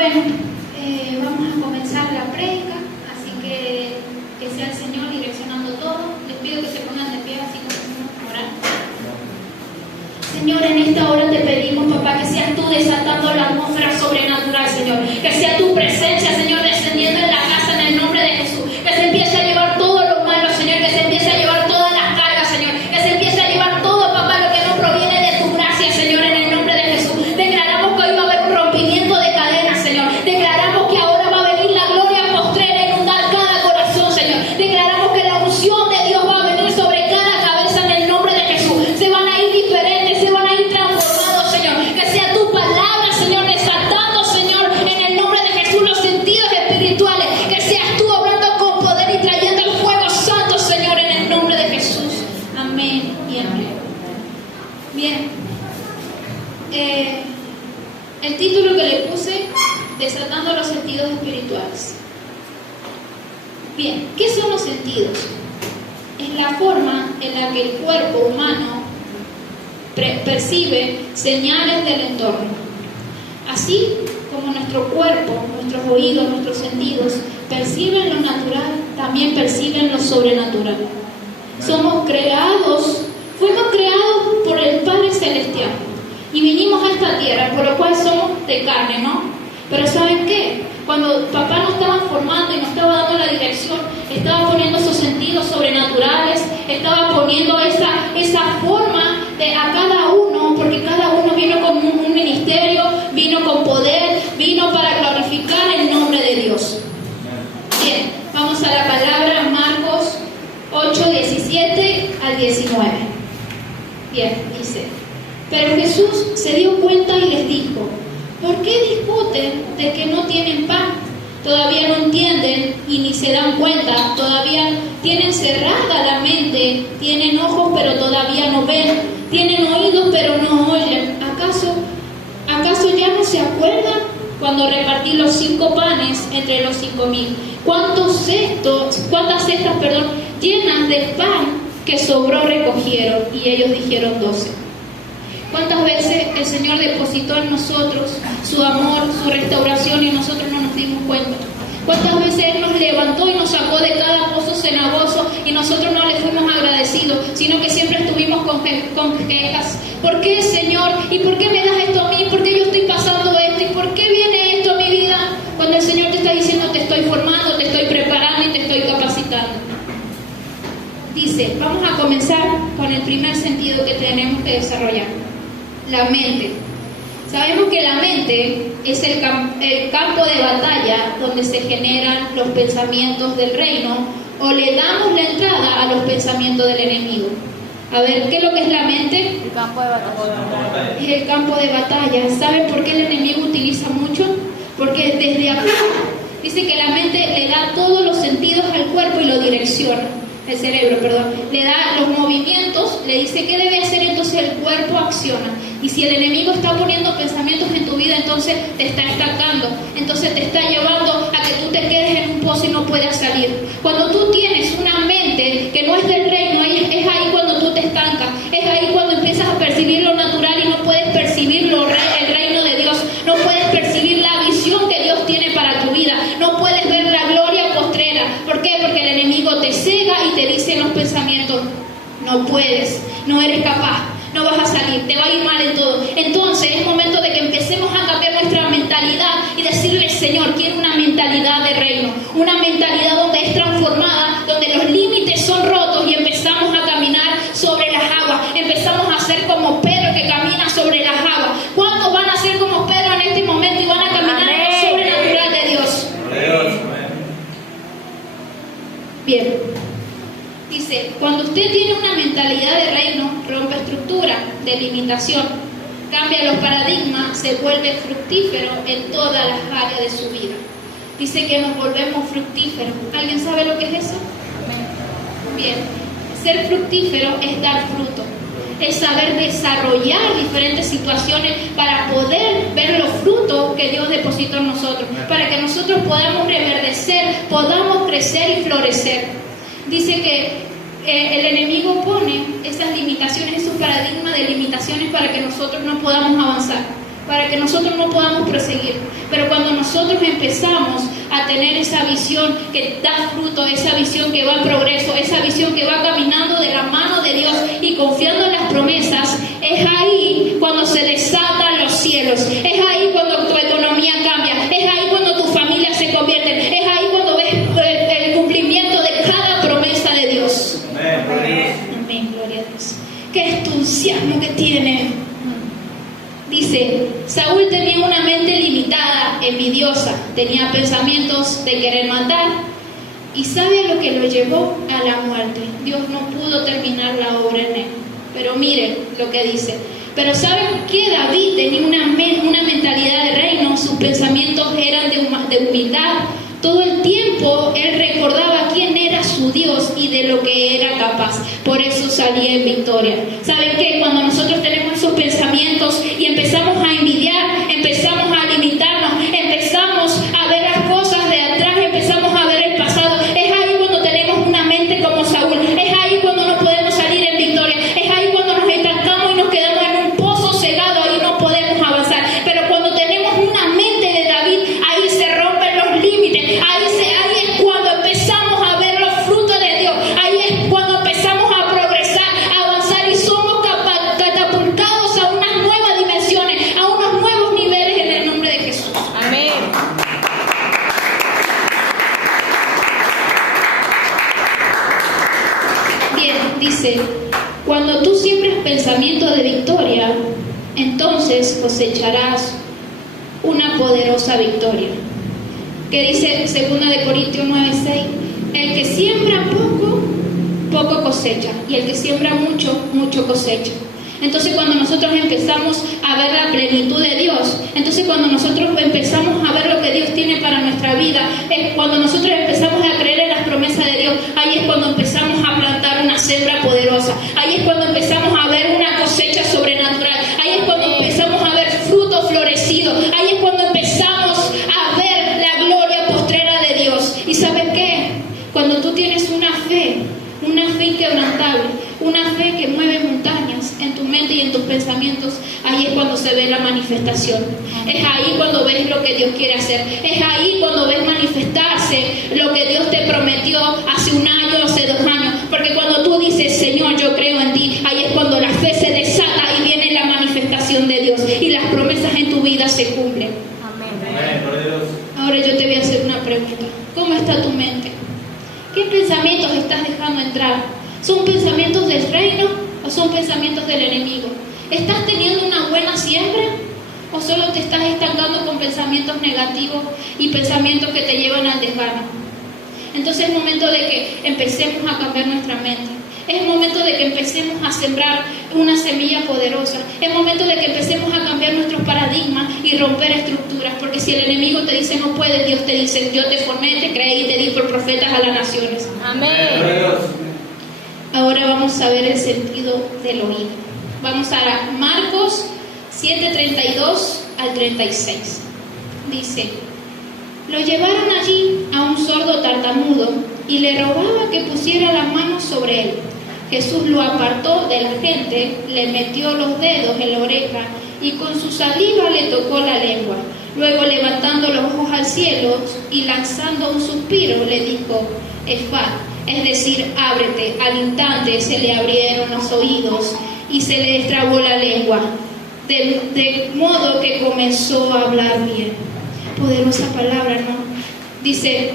Bueno, vamos a comenzar la prédica, así que sea el Señor direccionando todo. Les pido que se pongan de pie, así como vamos a orar. Señor, en esta hora te pedimos, papá, que seas tú desatando la atmósfera sobrenatural, Señor. Que sea tu presencia, Señor, descendiendo en la casa en el nombre de Jesús. Que se empiece a llevar todo lo malo, Señor. Que se empiece a llevar todas las cargas, Señor. Que se empiece a llevar todo, papá, lo que no proviene de tu gracia, Señor, en el nombre de Jesús. Declaramos que hoy va a haber un rompimiento de cadenas, Señor. Declaramos que ahora va a venir la gloria postrera a inundar cada corazón, Señor. Declaramos que la unción de Dios va a venir sobre cada cabeza en el nombre de Jesús. Se van a ir diferentes, se van a ir transformados, Señor. Que sea tu palabra, Señor, desatando, Señor, en el nombre de Jesús, los sentidos espirituales. Que seas tú obrando con poder y trayendo el fuego santo, Señor, en el nombre de Jesús. Amén y amén. Bien. El título que le puse, desatando los sentidos espirituales. Bien, ¿qué son los sentidos? Es la forma en la que el cuerpo humano percibe señales del entorno. Así como nuestro cuerpo, nuestros oídos, nuestros sentidos perciben lo natural, también perciben lo sobrenatural. Fuimos creados por el Padre Celestial y vinimos a esta tierra, por lo cual somos de carne, ¿no? Pero ¿saben qué? Cuando papá nos estaba formando y nos estaba dando la dirección, estaba poniendo esos sentidos sobrenaturales, estaba poniendo esa forma a cada uno, porque cada uno vino con un ministerio, vino con poder, vino para glorificar el nombre de Dios. Bien, vamos a la palabra Marcos 8, 17 al 19. Bien, dice: pero Jesús se dio cuenta y les dijo: ¿por qué discuten de que no tienen pan? Todavía no entienden y ni se dan cuenta, todavía tienen cerrada la mente, tienen ojos pero todavía no ven, tienen oídos pero no oyen. ¿Acaso ya no se acuerdan cuando repartí los 5 panes entre los 5,000? ¿Cuántas cestas llenas de pan que sobró recogieron? Y ellos dijeron 12. ¿Cuántas veces el Señor depositó en nosotros su amor, su restauración y nosotros no nos dimos cuenta? ¿Cuántas veces Él nos levantó y nos sacó de cada pozo cenagoso y nosotros no le fuimos agradecidos, sino que siempre estuvimos con quejas? ¿Por qué, Señor? ¿Y por qué me das esto a mí? ¿Por qué yo estoy pasando esto? ¿Y por qué viene esto a mi vida? Cuando el Señor te está diciendo: te estoy formando, te estoy preparando y te estoy capacitando. Dice, vamos a comenzar con el primer sentido que tenemos que desarrollar: la mente. Sabemos que la mente es el campo de batalla donde se generan los pensamientos del reino, o le damos la entrada a los pensamientos del enemigo. A ver, ¿qué es lo que es la mente? El campo de batalla. Es el campo de batalla. ¿Saben por qué el enemigo utiliza mucho? Porque desde acá dice que la mente le da todos los sentidos al cuerpo y lo direcciona. El cerebro, perdón, le da los movimientos, le dice qué debe hacer, entonces el cuerpo acciona. Y si el enemigo está poniendo pensamientos en tu vida, entonces te está estancando, entonces te está llevando a que tú te quedes en un pozo y no puedas salir. Cuando tú tienes una mente que no es del reino, es ahí cuando tú te estancas, es ahí cuando empiezas a percibir lo natural y no puedes percibir el reino de Dios, no puedes percibir la visión que Dios tiene para tu vida, no puedes ver la gloria postrera. ¿Por qué? Porque el enemigo te cega y te dice en los pensamientos: no puedes, no eres capaz, no vas a salir, te va a ir mal en todo. Entonces es momento de que empecemos a cambiar nuestra mentalidad y decirle: Señor, quiero una mentalidad de reino, una mentalidad donde es transformada, donde los límites son rotos y empezamos a caminar sobre las aguas, empezamos a ser como Pedro que camina sobre las aguas. ¿Cuántos van a ser como Pedro en este momento y van a caminar en lo sobrenatural de Dios? Bien, dice, cuando usted tiene una mentalidad de reino, rompe estructura de limitación, cambia los paradigmas, se vuelve fructífero en todas las áreas de su vida. Dice que nos volvemos fructíferos. ¿Alguien sabe lo que es eso? Bien, ser fructífero es dar fruto, es saber desarrollar diferentes situaciones para poder ver los frutos que Dios depositó en nosotros, para que nosotros podamos reverdecer, podamos crecer y florecer. Dice que el enemigo pone esas limitaciones, esos paradigmas de limitaciones para que nosotros no podamos avanzar. para que nosotros no podamos proseguir. Pero cuando nosotros empezamos a tener esa visión que da fruto, esa visión que va en progreso, esa visión que va caminando de la mano de Dios y confiando en las promesas, es ahí cuando se desatan los cielos, es ahí cuando tu economía cambia, es ahí cuando tu familia se convierte, es ahí cuando ves el cumplimiento de cada promesa de Dios. Amén, gloria a Dios. Qué entusiasmo que tiene. Dice, Saúl tenía una mente limitada, envidiosa, tenía pensamientos de querer matar. ¿Y sabe lo que lo llevó a la muerte? Dios no pudo terminar la obra en él. Pero miren lo que dice. Pero ¿saben qué? David tenía una mentalidad de reino, sus pensamientos eran de humildad. Todo el tiempo él recordaba quién era su Dios y de lo que era capaz. Por eso salía en victoria. ¿Saben qué? Cuando nosotros tenemos esos pensamientos y empezamos a envidiar, empezamos a limitarnos, empezamos a ver las cosas de atrás, empezamos a ver el pasado, es ahí cuando tenemos una mente como Saúl, es ahí cuando no podemos salir en victoria, es ahí cuando nos estancamos y nos quedamos en un pozo cegado, ahí no podemos avanzar. Pero cuando tenemos una mente de David, ahí se rompen los límites, ahí es cuando empezamos a ver los frutos de Dios, ahí es cuando empezamos a progresar, a avanzar y somos catapultados a unas nuevas dimensiones, a unos nuevos niveles en el nombre de Jesús. Amén. Bien, dice, cuando tú siembres pensamiento de victoria, entonces cosecharás una poderosa victoria. Que dice 2 Corintios 9:6, el que siembra poco, poco cosecha, y el que siembra mucho, mucho cosecha. Entonces cuando nosotros empezamos a ver la plenitud de Dios, entonces cuando nosotros empezamos a ver lo que Dios tiene para nuestra vida, es cuando nosotros empezamos a creer en las promesas de Dios, ahí es cuando empezamos a plantar una siembra poderosa, ahí es cuando empezamos a ver una cosecha sobrenatural, ahí es cuando empezamos a ver frutos florecidos, ahí es cuando empezamos a ver la gloria postrera de Dios. ¿Y sabes qué? Cuando tú tienes una fe inquebrantable, una fe que mueve montañas en tu mente y en tus pensamientos, ahí es cuando se ve la manifestación. Es ahí cuando ves lo que Dios quiere hacer. Es ahí cuando ves manifestarse lo que Dios te prometió hace un año, hace 2 años. Porque cuando tú dices, Señor, yo creo en ti, ahí es cuando la fe se desata y viene la manifestación de Dios y las promesas en tu vida se cumplen. Amén. Ahora yo te voy a hacer una pregunta. ¿Cómo está tu mente? ¿Qué pensamientos estás dejando entrar? ¿Son pensamientos del reino o son pensamientos del enemigo? ¿Estás teniendo una buena siembra o solo te estás estancando con pensamientos negativos y pensamientos que te llevan al desgano? Entonces es momento de que empecemos a cambiar nuestra mente. Es momento de que empecemos a sembrar una semilla poderosa. Es momento de que empecemos a cambiar nuestros paradigmas y romper estructuras. Porque si el enemigo te dice no puedes, Dios te dice, yo te formé, te creé y te di por profetas a las naciones. Amén. Ahora vamos a ver el sentido del oído. Vamos a Marcos 7:32 al 36. Dice, lo llevaron allí a un sordo tartamudo y le rogaba que pusiera las manos sobre él. Jesús lo apartó de la gente, le metió los dedos en la oreja y con su saliva le tocó la lengua. Luego levantando los ojos al cielo y lanzando un suspiro le dijo, Efat, es decir, ábrete. Al instante se le abrieron los oídos y se le destrabó la lengua, de modo que comenzó a hablar bien. Poderosa palabra, ¿no? Dice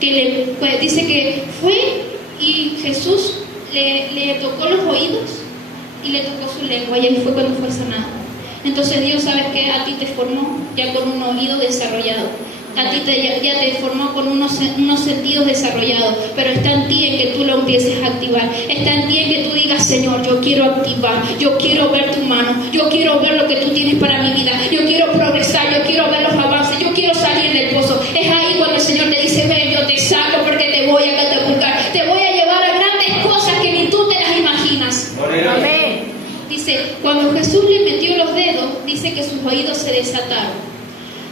que fue y Jesús le tocó los oídos y le tocó su lengua y ahí fue cuando fue sanado. Entonces Dios, ¿sabes qué? A ti te formó ya con un oído desarrollado. A ti ya te formó con unos sentidos desarrollados, pero está en ti en que tú lo empieces a activar. Está en ti en que tú digas, Señor, yo quiero activar, yo quiero ver tu mano, yo quiero ver lo que tú tienes para mi vida, yo quiero progresar, yo quiero ver los avances, yo quiero salir del pozo. Es ahí cuando el Señor te dice, ven, yo te saco porque te voy a catapultar, te voy a llevar a grandes cosas que ni tú te las imaginas. Amén. Dice, cuando Jesús le metió los dedos, dice que sus oídos se desataron.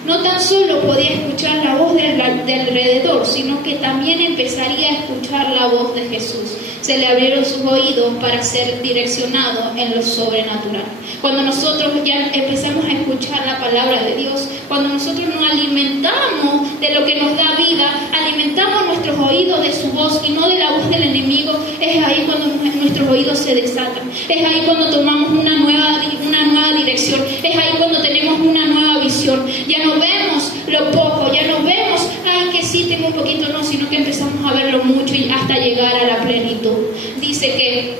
No tan solo podía escuchar la voz de alrededor, sino que también empezaría a escuchar la voz de Jesús. Se le abrieron sus oídos para ser direccionado en lo sobrenatural. Cuando nosotros ya empezamos a escuchar palabra de Dios, cuando nosotros nos alimentamos de lo que nos da vida, alimentamos nuestros oídos de su voz y no de la voz del enemigo, es ahí cuando nuestros oídos se desatan, es ahí cuando tomamos una nueva dirección, es ahí cuando tenemos una nueva visión. Ya no vemos lo poco, ya no vemos, ay, que sí tengo un poquito, no, sino que empezamos a verlo mucho y hasta llegar a la plenitud. Dice,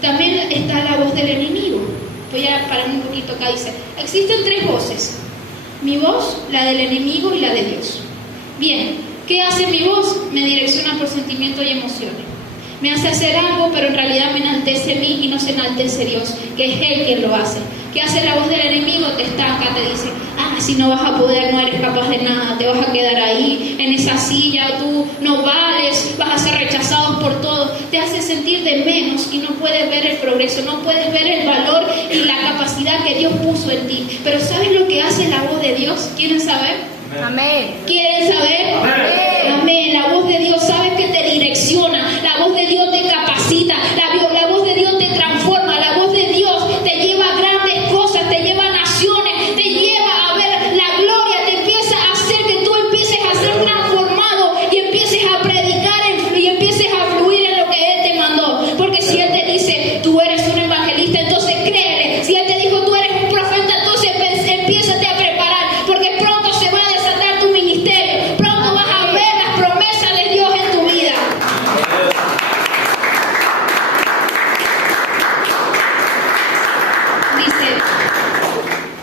también está la voz del enemigo. Voy a parar un poquito acá. Dice, existen 3 voces: mi voz, la del enemigo y la de Dios. Bien, ¿qué hace mi voz? Me direcciona por sentimientos y emociones. Me hace hacer algo, pero en realidad me enaltece a mí y no se enaltece Dios, que es Él quien lo hace. ¿Qué hace la voz del enemigo? Te estanca, te dice, si no vas a poder, no eres capaz de nada, te vas a quedar ahí, en esa silla, tú no vales, vas a ser rechazado por todo. Te hace sentir de menos y no puedes ver el progreso, no puedes ver el valor y la capacidad que Dios puso en ti. Pero ¿sabes lo que hace la voz de Dios? ¿Quieren saber? Amén. ¿Quieren saber? Amén. Amén. La voz de Dios, ¿sabes que te direcciona? La voz de Dios te capacita, la voz de Dios te transforma, la voz de Dios te lleva a grandes cosas, te lleva a naciones, te lleva a ver la gloria, te empieza a hacer que tú empieces a ser transformado y empieces a predicar y empieces a fluir en lo que Él te mandó. Porque si Él te dice, tú eres un evangelista, entonces créele. Si Él te dijo, tú eres un profeta, entonces empiézate a preparar, porque pronto se va a desatar tu ministerio, pronto vas a ver las promesas de Dios en tu vida. Dice,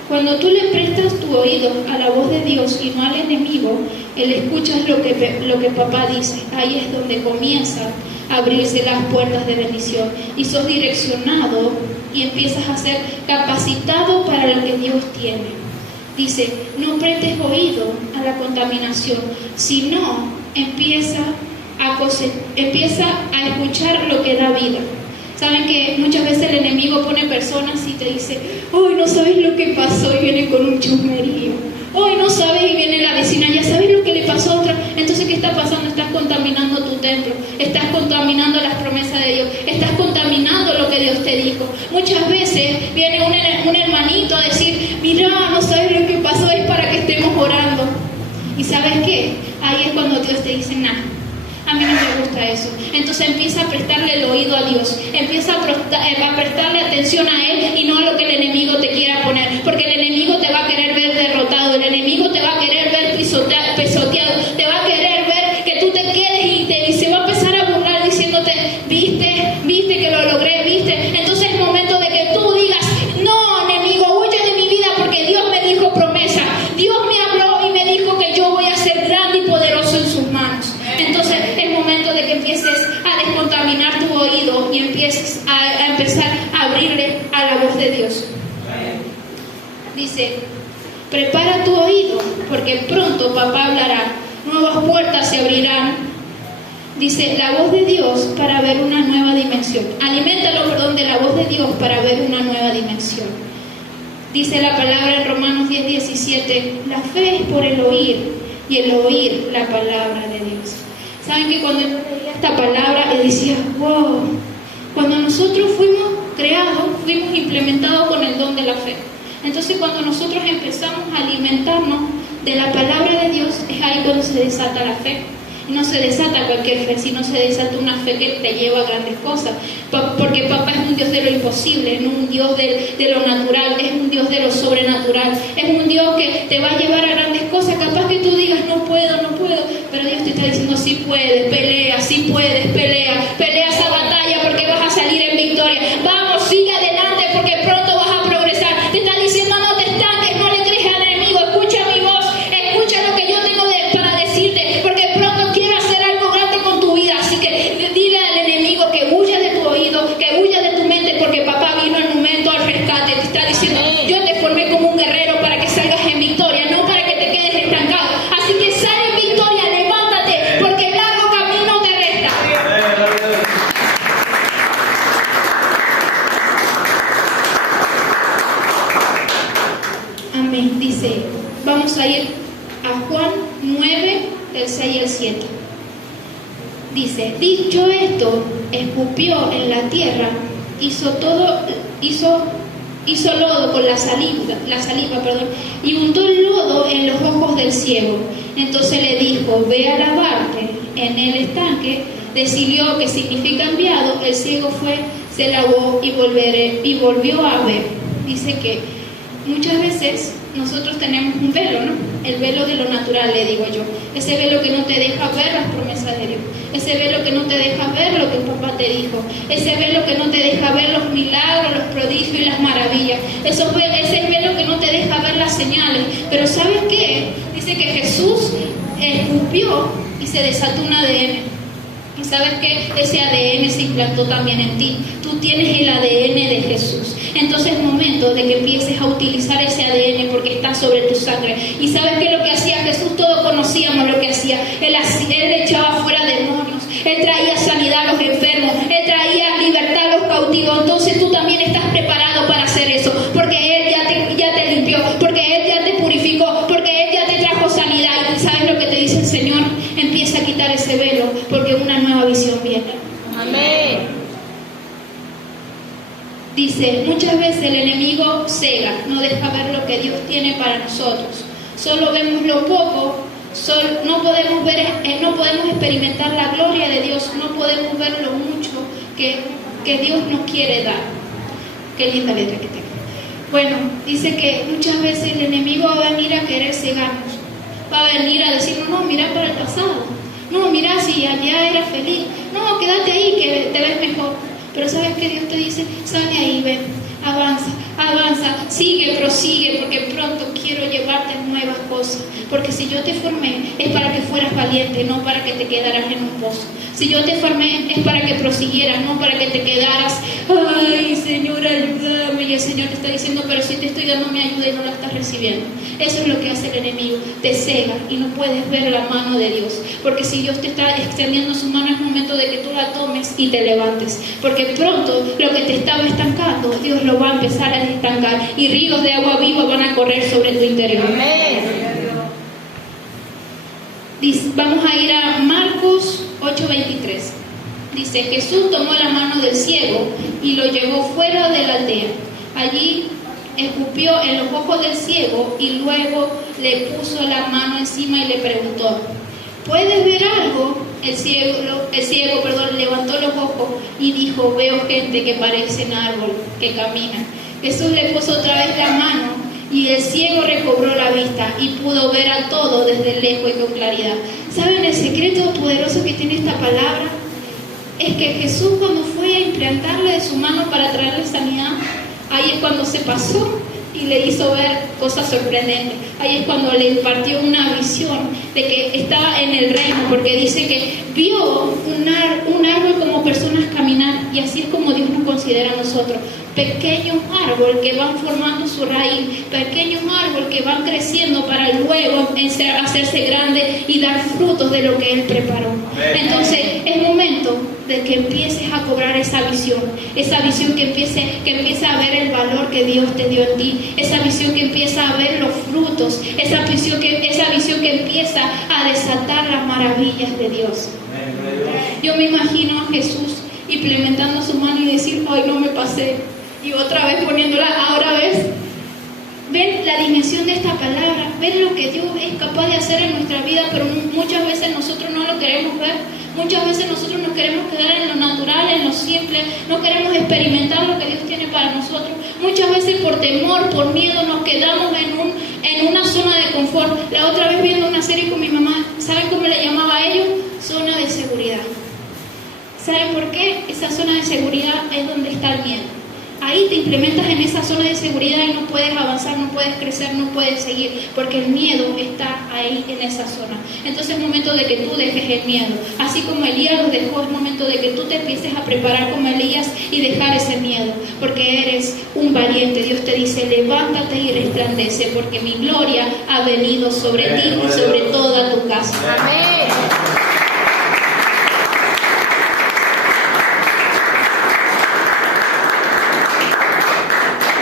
cuando tú le prestas tu oído a la voz de Dios y no al enemigo, él escucha lo que papá dice. Ahí es donde comienza a abrirse las puertas de bendición y sos direccionado y empiezas a ser capacitado para lo que Dios tiene. Dice, no prestes oído a la contaminación, sino empieza a escuchar lo que da vida. Saben que muchas veces el enemigo pone personas y te dice, hoy no sabes lo que pasó, y viene con un chusmerío. Hoy no sabes, y viene la vecina, ya sabes lo que le pasó a otra. Entonces, ¿qué está pasando? Estás contaminando tu templo, estás contaminando las promesas de Dios, estás contaminando lo que Dios te dijo. Muchas veces viene un hermanito a decir, mira, no sabes lo que pasó, es para que estemos orando. ¿Y sabes qué? Ahí es cuando Dios te dice, nada, a mí no me gusta eso. Entonces empieza a prestarle el oído a Dios, empieza a prestarle atención a Él y no a lo que el enemigo te quiera poner, porque el enemigo te va a querer ver derrotado, el enemigo te va a querer ver pisoteado, te va a querer ver que tú te quedes y se va a empezar a burlar diciéndote, viste que lo logré, viste. Entonces es momento de que tú digas, no, enemigo, huye de mi vida, porque Dios me dijo promesa, Dios me habló y me dijo que yo voy a ser grande y poderoso en sus manos. Entonces es momento de que empieces a descontaminar tu oído y empieces a empezar a abrirle a la voz de Dios. Dice, prepara tu oído, porque pronto papá hablará, nuevas puertas se abrirán. Dice, la voz de Dios para ver una nueva dimensión. Aliméntalo, de la voz de Dios para ver una nueva dimensión. Dice la palabra en Romanos 10:17, la fe es por el oír y el oír la palabra de Dios. Saben que cuando yo leía esta palabra, yo decía, wow, cuando nosotros fuimos creados, fuimos implementados con el don de la fe. Entonces cuando nosotros empezamos a alimentarnos de la palabra de Dios, es ahí cuando se desata la fe. No se desata cualquier fe, sino se desata una fe que te lleva a grandes cosas. Porque papá es un Dios de lo imposible, no un Dios de lo natural, es un Dios de lo sobrenatural. Es un Dios que te va a llevar a grandes cosas. Capaz que tú digas, no puedo, pero Dios te está diciendo, sí puedes, pelea esa batalla, porque vas a salir en victoria. Vamos, sigue adelante, porque pronto vas a progresar. Te está diciendo, no te estanques, no le crees al enemigo, escucha mi voz, escucha lo que yo tengo para decirte, porque pronto quiero hacer algo grande con tu vida. Así que dile al enemigo que huya de tu oído, que huya de tu mente, porque papá vino al momento al rescate. Te está diciendo, yo te formé como un guerrero para que salgas en victoria, no para que te quedes estancado. Así que sal en victoria, levántate, porque el largo camino te resta. Amén. Dice, vamos a ir a Juan 9, del 6 al 7. Dice, dicho esto, escupió en la tierra, hizo hizo lodo con la saliva, y untó el lodo en los ojos del ciego. Entonces le dijo, ve a lavarte en el estanque de Siloé, que significa enviado. El ciego fue, se lavó y volvió a ver. Dice que muchas veces nosotros tenemos un velo, ¿no? El velo de lo natural, le digo yo. Ese velo que no te deja ver las promesas de Dios. Ese velo que no te deja ver lo que el papá te dijo. Ese velo que no te deja ver los milagros, los prodigios y las maravillas. Ese velo que no te deja ver las señales. Pero ¿sabes qué? Dice que Jesús escupió y se desató un ADN. Y sabes que ese ADN se implantó también en ti. Tú tienes el ADN de Jesús. Entonces es momento de que empieces a utilizar ese ADN porque está sobre tu sangre. Y sabes que lo que hacía Jesús, todos conocíamos lo que hacía. Él echaba fuera demonios. Él traía sanidad a los enfermos. Él traía libertad a los cautivos. Entonces tú también estás preparado para hacer eso. Porque Él ya te limpió. Porque Él ya te purificó. Porque Él ya te trajo sanidad. Y ¿sabes lo que te dice el Señor? Empieza a quitar ese velo porque una nueva visión viene. Amén. Dice, muchas veces el enemigo cega, no deja ver lo que Dios tiene para nosotros. Solo vemos lo poco, no podemos experimentar la gloria de Dios, no podemos ver lo mucho que Dios nos quiere dar. Qué linda letra que tengo. Bueno, dice que muchas veces el enemigo va a venir a querer cegarnos. Va a venir a decirnos, no, mira para el pasado. No, mira si allá era feliz. No, quédate ahí que te ves mejor. Pero ¿sabes qué? Dios te dice, sale ahí, ven, avanza, sigue, prosigue, porque pronto quiero llevarte a nuevas cosas. Porque si yo te formé es para que fueras valiente, no para que te quedaras en un pozo. Si yo te formé es para que prosiguieras, no para que te quedaras, ay Señor, ayúdame. Y el Señor te está diciendo, pero si te estoy dando mi ayuda y no la estás recibiendo. Eso es lo que hace el enemigo, te cega y no puedes ver la mano de Dios. Porque si Dios te está extendiendo su mano, es momento de que tú la tomes y te levantes. Porque pronto lo que te estaba estancando, Dios lo va a empezar a estancar y ríos de agua viva van a correr sobre tu interior. Amén. Vamos a ir a Marcos 8:23. Dice, Jesús tomó la mano del ciego y lo llevó fuera de la aldea. Allí escupió en los ojos del ciego y luego le puso la mano encima y le preguntó, ¿puedes ver algo? El ciego levantó los ojos y dijo, veo gente que parece un árbol, que camina. Jesús le puso otra vez la mano y el ciego recobró la vista y pudo ver a todo desde lejos y con claridad. ¿Saben el secreto poderoso que tiene esta palabra? Es que Jesús, cuando fue a implantarle de su mano para traerle sanidad, ahí es cuando se pasó y le hizo ver cosas sorprendentes. Ahí es cuando le impartió una visión de que estaba en el reino, porque dice que vio un árbol como personas caminar, y así es como Dios nos considera a nosotros. Pequeños árboles que van formando su raíz, pequeños árboles que van creciendo para luego hacerse grandes y dar frutos de lo que Él preparó. Entonces es momento de que empieces a cobrar esa visión que empiece a ver el valor que Dios te dio en ti, esa visión que empieza a ver los frutos, esa visión que empieza a desatar las maravillas de Dios. Yo me imagino a Jesús implementando su mano y decir, ay, no me pasé, y otra vez poniéndola, ahora ven la dimensión de esta palabra, ven lo que Dios es capaz de hacer en nuestra vida, pero muchas veces nosotros no lo queremos ver, muchas veces nosotros nos queremos quedar en lo natural, en lo simple, no queremos experimentar lo que Dios tiene para nosotros, muchas veces por temor, por miedo nos quedamos en una zona de confort. La otra vez viendo una serie con mi mamá, ¿saben cómo le llamaba a ellos? Zona de seguridad. ¿Saben por qué? Esa zona de seguridad es donde está el miedo. Ahí te implementas en esa zona de seguridad y no puedes avanzar, no puedes crecer, no puedes seguir, porque el miedo está ahí en esa zona. Entonces es momento de que tú dejes el miedo. Así como Elías los dejó, es momento de que tú te empieces a preparar como Elías y dejar ese miedo, porque eres un valiente. Dios te dice, levántate y resplandece, porque mi gloria ha venido sobre ti y sobre toda tu casa. Amén.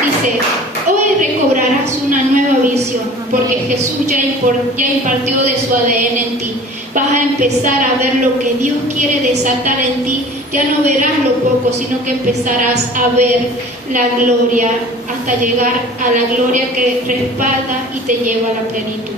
Dice, hoy recobrarás una nueva visión, porque Jesús ya impartió de su ADN en ti. Vas a empezar a ver lo que Dios quiere desatar en ti. Ya no verás lo poco, sino que empezarás a ver la gloria hasta llegar a la gloria que respalda y te lleva a la plenitud.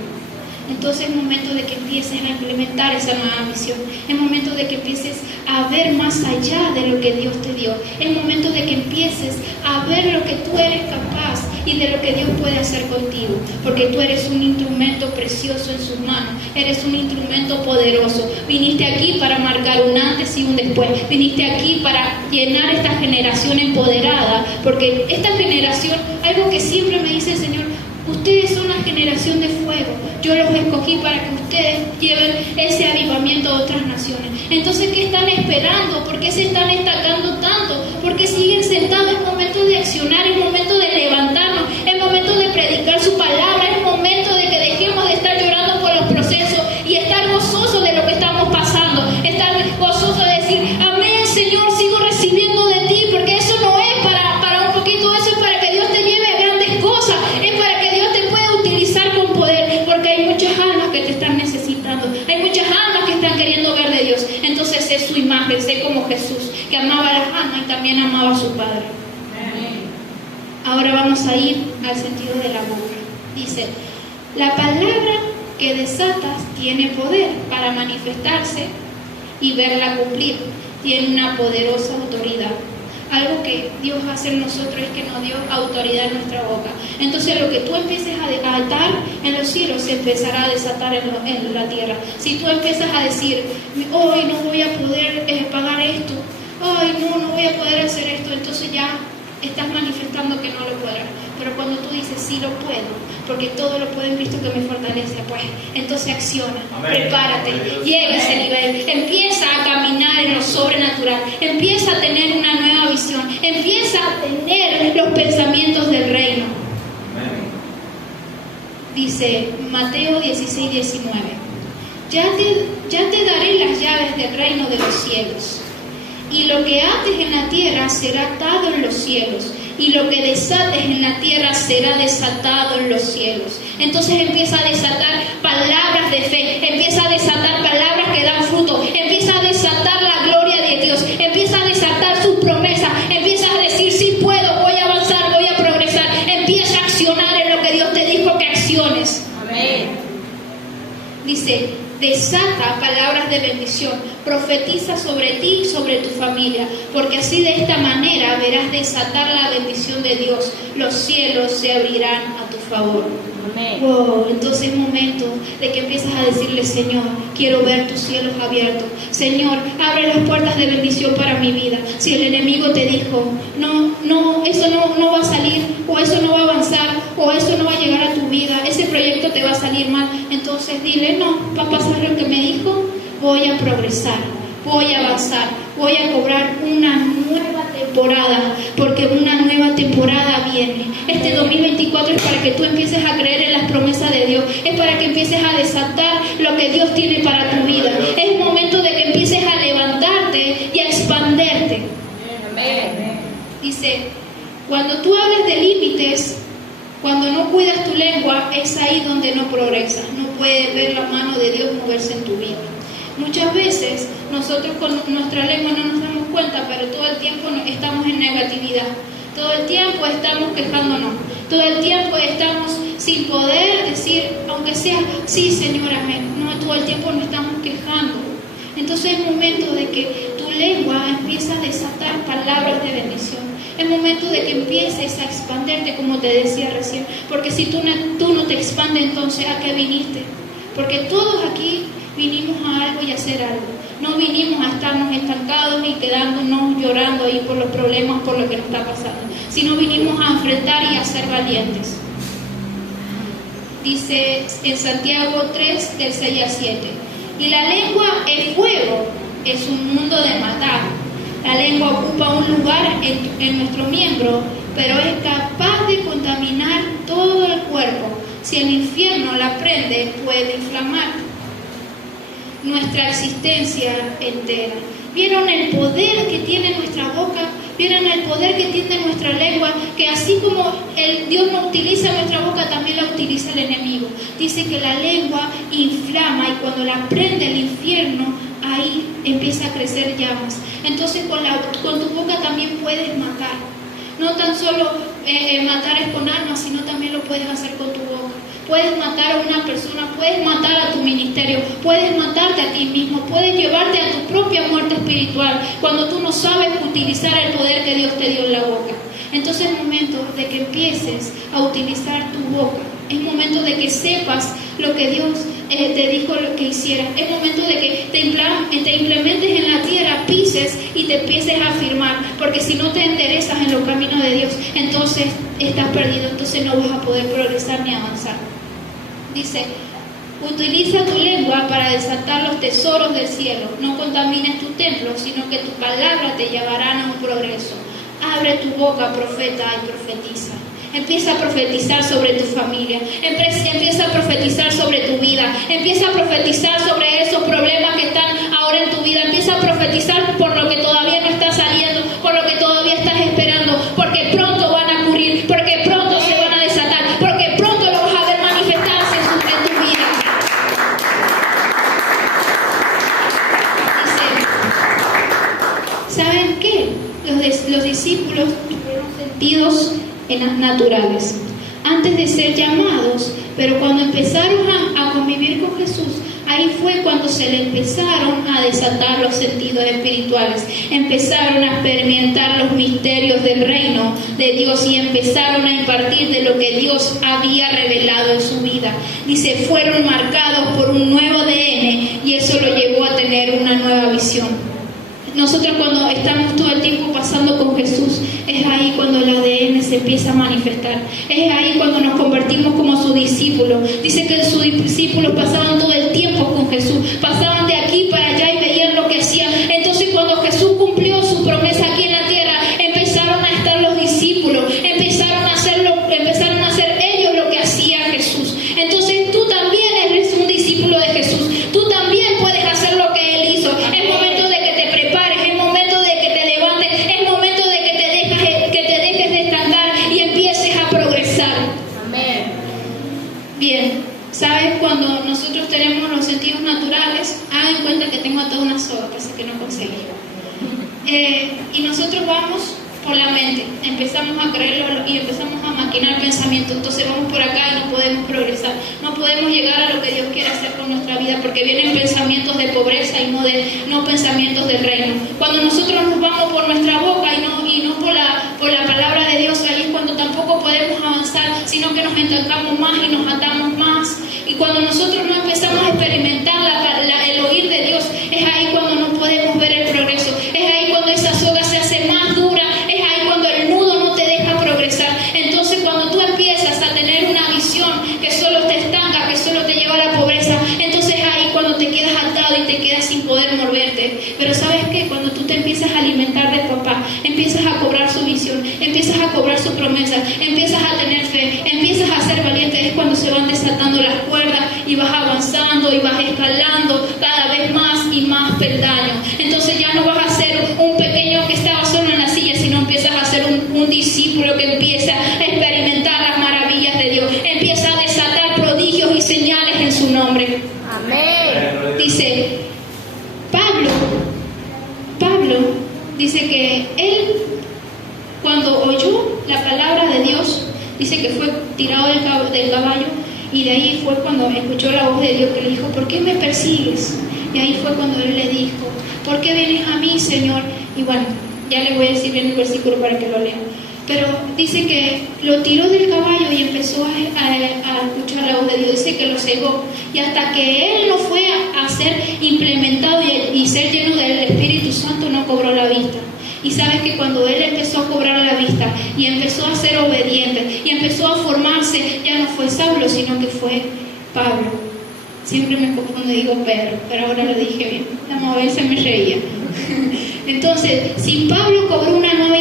Entonces es momento de que empieces a implementar esa nueva misión. Es momento de que empieces a ver más allá de lo que Dios te dio. Es momento de que empieces a ver lo que tú eres capaz y de lo que Dios puede hacer contigo. Porque tú eres un instrumento precioso en sus manos. Eres un instrumento poderoso. Viniste aquí para marcar un antes y un después. Viniste aquí para llenar esta generación empoderada. Porque esta generación, algo que siempre me dice el Señor, ustedes son una generación de fuego. Yo los escogí para que ustedes lleven ese avivamiento a otras naciones. Entonces, ¿qué están esperando? ¿Por qué se están destacando tanto? ¿Por qué siguen sentados? Es momento de accionar, es momento de levantarnos, es momento de predicar su palabra, es momento de que dejemos de estar llorando por los procesos y estar gozosos de lo que estamos pasando. Estar gozosos de decir, amén, Señor, sigo recibiendo de ti, porque eso no es para un poquito, eso es para que Dios te lleve a grandes cosas, es para que Dios te pueda utilizar con poder, porque hay muchas almas que te están necesitando, hay muchas almas que están queriendo ver de Dios. Entonces sé su imagen, sé como Jesús, que amaba a las almas y también amaba a su Padre. Ahora vamos a ir al sentido de la boca. Dice, la palabra que desatas tiene poder para manifestarse y verla cumplir. Tiene una poderosa autoridad. Algo que Dios hace en nosotros es que nos dio autoridad en nuestra boca. Entonces lo que tú empieces a atar en los cielos se empezará a desatar en la tierra. Si tú empiezas a decir, hoy no voy a poder pagar esto, hoy no voy a poder hacer esto, entonces ya estás manifestando que no lo podrás. Pero cuando tú dices, sí lo puedo, porque todo lo puedo en Cristo que me fortalece, pues entonces acciona, amén, prepárate, llega a ese nivel, empieza a caminar en lo sobrenatural, empieza a tener una nueva visión, empieza a tener los pensamientos del reino. Amén. Dice Mateo 16:19, ya te daré las llaves del reino de los cielos. Y lo que ates en la tierra será atado en los cielos, y lo que desates en la tierra será desatado en los cielos. Entonces empieza a desatar palabras de fe, empieza a desatar palabras que dan fruto, empieza a desatar la gloria de Dios, empieza a desatar sus promesas, empieza a decir, sí puedo, voy a avanzar, voy a progresar, empieza a accionar en lo que Dios te dijo que acciones. Amén. Dice, desata palabras de bendición, profetiza sobre ti y sobre tu familia, porque así de esta manera verás desatar la bendición de Dios. Los cielos se abrirán a tu favor. Amén. Wow, entonces es momento de que empieces a decirle, Señor, quiero ver tus cielos abiertos. Señor, abre las puertas de bendición para mi vida. Si el enemigo te dijo, no, eso no va a salir, o eso no va a avanzar, o eso no va a llegar a tu vida, ese proyecto te va a salir mal, entonces dile, no, va a pasar lo que me dijo, voy a progresar, voy a avanzar, voy a cobrar una nueva temporada, porque una nueva temporada viene. Este 2024 es para que tú empieces a creer en las promesas de Dios, es para que empieces a desatar lo que Dios tiene para tu vida. Es momento de que empieces a levantarte y a expanderte. Dice, cuando tú hablas de límites, cuando no cuidas tu lengua, es ahí donde no progresas, no puedes ver la mano de Dios moverse en tu vida. Muchas veces nosotros con nuestra lengua no nos damos cuenta, pero todo el tiempo estamos en negatividad, todo el tiempo estamos quejándonos, todo el tiempo estamos sin poder decir, aunque sea, sí Señor, amén, no, todo el tiempo nos estamos quejando. Entonces es momento de que tu lengua empiece a desatar palabras de bendición. Es momento de que empieces a expanderte, como te decía recién, porque si tú no te expandes, entonces ¿a qué viniste? Porque todos aquí vinimos a algo y a hacer algo. No vinimos a estarnos estancados y quedándonos llorando ahí por los problemas, por lo que nos está pasando, sino vinimos a enfrentar y a ser valientes. Dice en Santiago 3, del 6 al 7, y la lengua es fuego, es un mundo de maldad. La lengua ocupa un lugar en nuestro miembro, pero es capaz de contaminar todo el cuerpo. Si el infierno la prende, puede inflamar nuestra existencia entera. ¿Vieron el poder que tiene nuestra boca? ¿Vieron el poder que tiene nuestra lengua? Que así como Dios no utiliza nuestra boca, también la utiliza el enemigo. Dice que la lengua inflama y cuando la prende el infierno, ahí empieza a crecer llamas. Entonces con tu boca también puedes matar. No tan solo matar es con armas, sino también lo puedes hacer con tu boca. Puedes matar a una persona, puedes matar a tu ministerio, puedes matarte a ti mismo, puedes llevarte a tu propia muerte espiritual cuando tú no sabes utilizar el poder que Dios te dio en la boca. Entonces es momento de que empieces a utilizar tu boca. Es momento de que sepas lo que Dios te dijo que hicieras. Es momento de que te implementes en la tierra, pises y te empieces a afirmar. Porque si no te enderezas en los caminos de Dios, entonces estás perdido. Entonces no vas a poder progresar ni avanzar. Dice, utiliza tu lengua para desatar los tesoros del cielo. No contamines tu templo, sino que tu palabra te llevarán a un progreso. Abre tu boca, profeta, y profetiza. Empieza a profetizar sobre tu familia, empieza a profetizar sobre tu vida, empieza a profetizar sobre esos problemas que están ahora en tu vida, empieza a profetizar por lo que todavía no está saliendo, por lo que todavía estás esperando, porque pronto van a ocurrir, porque pronto se van a desatar, porque pronto lo vas a ver manifestarse en tu vida. Dice, ¿saben qué? Los discípulos tuvieron sentidos naturales antes de ser llamados, pero cuando empezaron a convivir con Jesús, ahí fue cuando se le empezaron a desatar los sentidos espirituales, empezaron a experimentar los misterios del reino de Dios y empezaron a impartir de lo que Dios había revelado en su vida. Dice, fueron marcados por un nuevo ADN y eso lo llevó a tener una nueva visión. Nosotros cuando estamos todo el tiempo pasando con Jesús, es ahí cuando el ADN se empieza a manifestar. Es ahí cuando nos convertimos como sus discípulos. Dice que sus discípulos pasaban todo el tiempo con Jesús. Pasaban de aquí para allá y veían lo que hacía. Entonces cuando Jesús cumplió su promesa aquí en la tierra, empezaron a estar los discípulos. Empezaron a hacer ellos lo que hacía Jesús. Entonces tú también eres un discípulo de Jesús. Tú también puedes hacer lo que Él hizo. Es momento de que te prepares, es momento de que te levantes, es momento de que te dejes de estancar y empieces a progresar. Amén. Bien, ¿sabes? Cuando nosotros tenemos los sentidos naturales, hagan cuenta que tengo toda una soga, parece que no conseguí. Y nosotros vamos por la mente, empezamos a creerlo y empezamos a maquinar pensamientos. Entonces vamos por acá y no podemos progresar, no podemos llegar a lo que Dios quiere hacer con nuestra vida, porque vienen pensamientos de pobreza y no pensamientos del reino. Cuando nosotros nos vamos por nuestra boca y no por la palabra de Dios, ahí es cuando tampoco podemos avanzar, sino que nos entancamos más y nos atamos más. Y cuando nosotros no empezamos a experimentar el oír de Dios, es ahí cuando no podemos ver el progreso, es ahí cuando esa soga se hace más dura, es ahí cuando el nudo no te deja progresar. Entonces cuando tú empiezas a tener una visión que solo te estanca, que solo te lleva a la pobreza, entonces es ahí cuando te quedas atado y te quedas sin poder moverte. Pero ¿sabes qué? Cuando tú te empiezas a alimentar de papá, empiezas a cobrar su visión, empiezas a cobrar su promesa, empiezas a tener fe, empiezas a ser valiente, es cuando se van desatando las cuerdas y vas avanzando y vas escalando cada vez más y más peldaños. Entonces ya no vas a ser un pequeño que estaba solo en la silla, sino empiezas a ser un discípulo que empieza a experimentar las maravillas de Dios, empieza a desatar prodigios y señales en su nombre. Amén. Dice Pablo dice que él, cuando oyó la palabra de Dios, dice que fue tirado del caballo, y de ahí fue cuando escuchó la voz de Dios que le dijo, ¿por qué me persigues? Y ahí fue cuando él le dijo, ¿por qué vienes a mí, Señor? Y bueno, ya le voy a decir bien el versículo para que lo lean. Pero dice que lo tiró del caballo y empezó a escuchar la voz de Dios. Dice que lo cegó. Y hasta que él no fue a ser implementado y ser lleno del Espíritu Santo, no cobró la vista. Y sabes que cuando él empezó a cobrar la vista y empezó a ser obediente y empezó a formarse, ya no fue Saulo, sino que fue Pablo. Siempre me confundo y digo Pedro, pero ahora lo dije bien. La mujer se me reía. Entonces, si Saulo cobró una nueva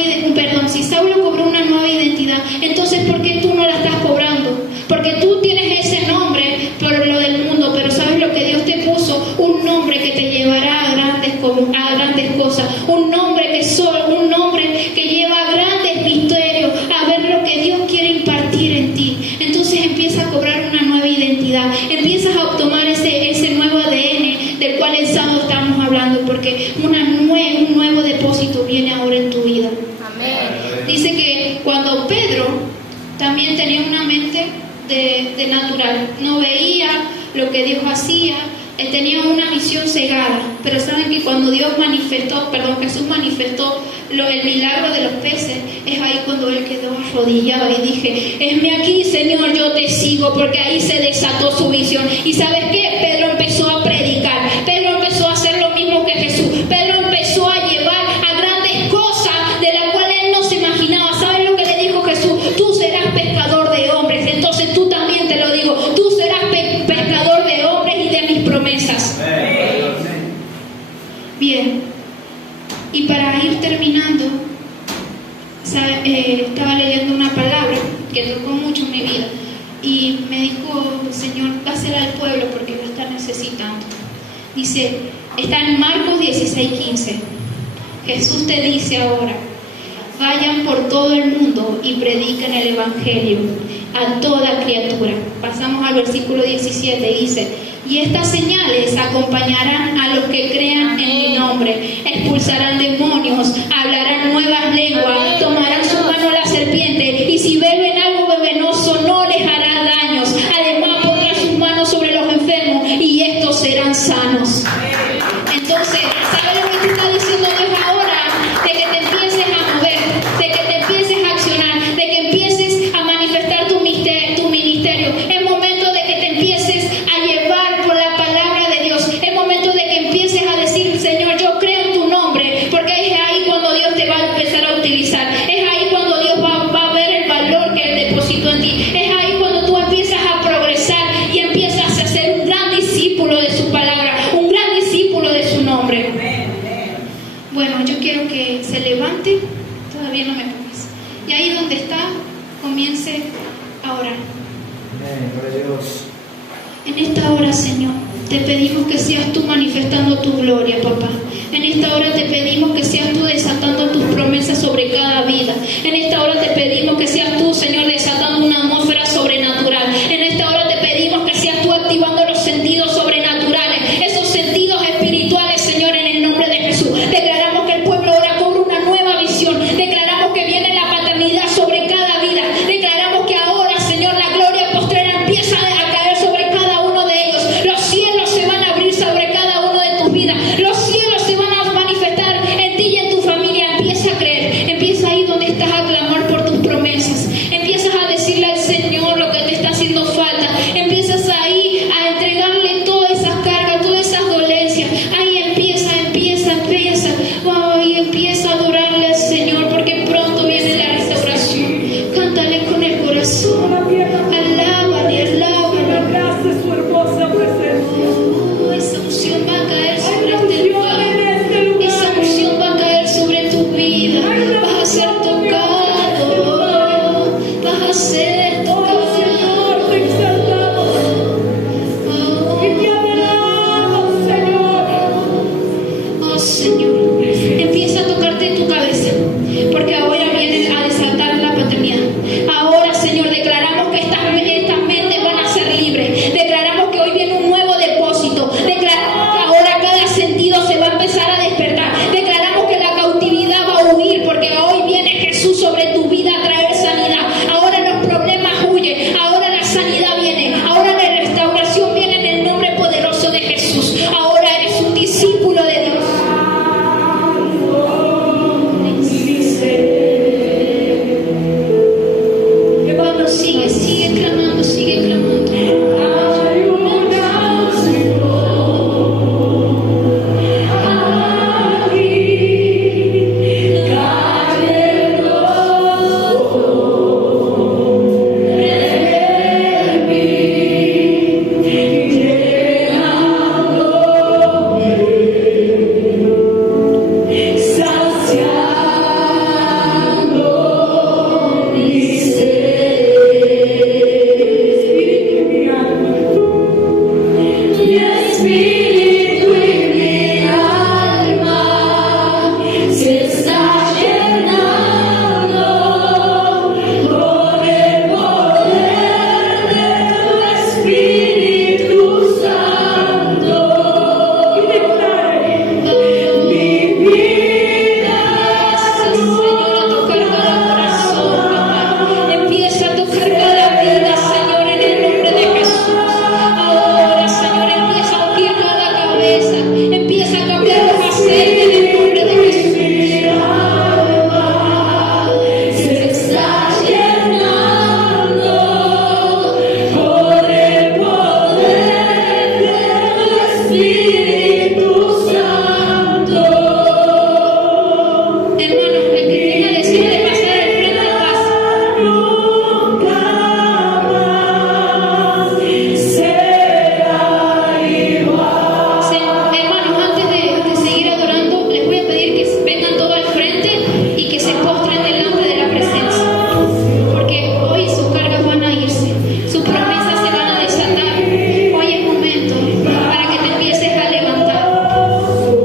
identidad, entonces ¿por qué tú no la estás cobrando? Porque tú tienes ese nombre por lo del mundo, pero ¿sabes lo que Dios te puso? Un nombre que te llevará a grandes cosas. identidad, empiezas a tomar ese nuevo ADN del cual el sábado estamos hablando, porque un nuevo depósito viene ahora en tu vida. Amén. Dice que cuando Pedro también tenía una mente de natural, no veía lo que Dios hacía, él tenía una visión cegada, pero saben que cuando Jesús manifestó el milagro de los peces, es ahí cuando él quedó arrodillado y dije, heme aquí, Señor, yo te sigo, porque ahí se desató su visión. Y ¿sabes qué? Pedro empezó a predicar, Pedro empezó a hacer lo mismo que Jesús, Pedro empezó a llevar a grandes cosas de las cuales él no se imaginaba. ¿Sabes lo que le dijo Jesús? Tú serás pescador de hombres. Entonces tú también te lo digo, tú serás pescador de hombres y de mis promesas. Bien, y para ir terminando, estaba leyendo una palabra que tocó mucho en mi vida y me dijo, Señor, dásela al pueblo porque lo está necesitando. Dice, está en Marcos 16:15. Jesús te dice ahora, vayan por todo el mundo y prediquen el Evangelio a toda criatura. Pasamos al versículo 17, dice, y estas señales acompañarán a los que crean en mi nombre, expulsarán demonios, hablarán nuevas lenguas, tomarán su mano la serpiente, y si beben algo venenoso no les hará daños. Además pondrán sus manos sobre los enfermos y estos serán sanos. Entonces, ¿sabes lo que te está diciendo Dios ahora? De que te empieces a mover, de que te empieces a accionar, de que empieces a manifestar tu ministerio. Es momento de que te empieces a llevar por la palabra de Dios. Es momento de que empieces a decir, Señor, yo creo en tu nombre, porque es ahí cuando Dios te va a empezar a utilizar. Es ahí cuando Dios va a ver el valor que Él depositó en ti. Es ahí cuando tú empiezas a progresar y empiezas a ser un gran discípulo de su palabra, un gran discípulo de su nombre. Bueno, yo quiero que se levante, todavía no me pongas, y ahí donde está, comience a orar. En esta hora, Señor, te pedimos que seas tú manifestando tu gloria, papá. En esta hora te pedimos que seas tú desatando tus promesas sobre cada vida. En esta hora te pedimos que seas tú, Señor, desatando